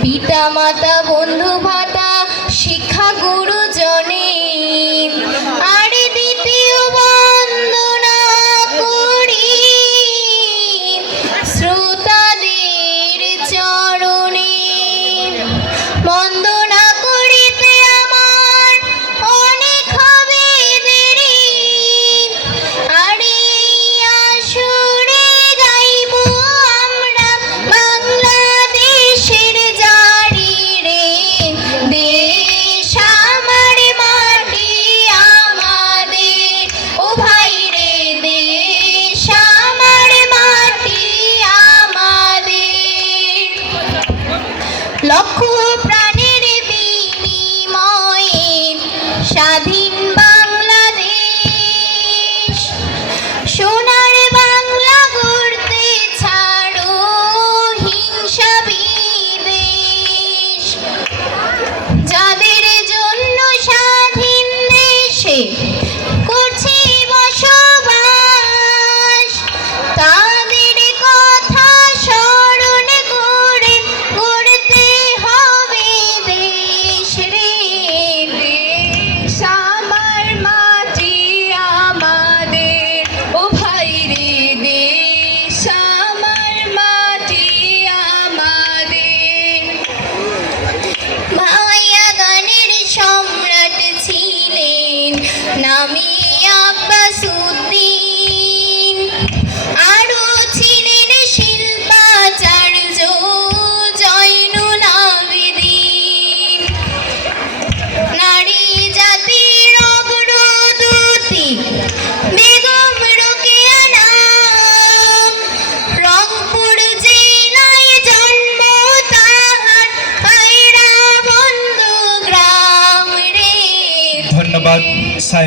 পিতা মাতা বন্ধু ভাতা লক্ষ প্রাণের বিনিময়ে স্বাধীন নামি আব্বাসুদ্দিন about Simon.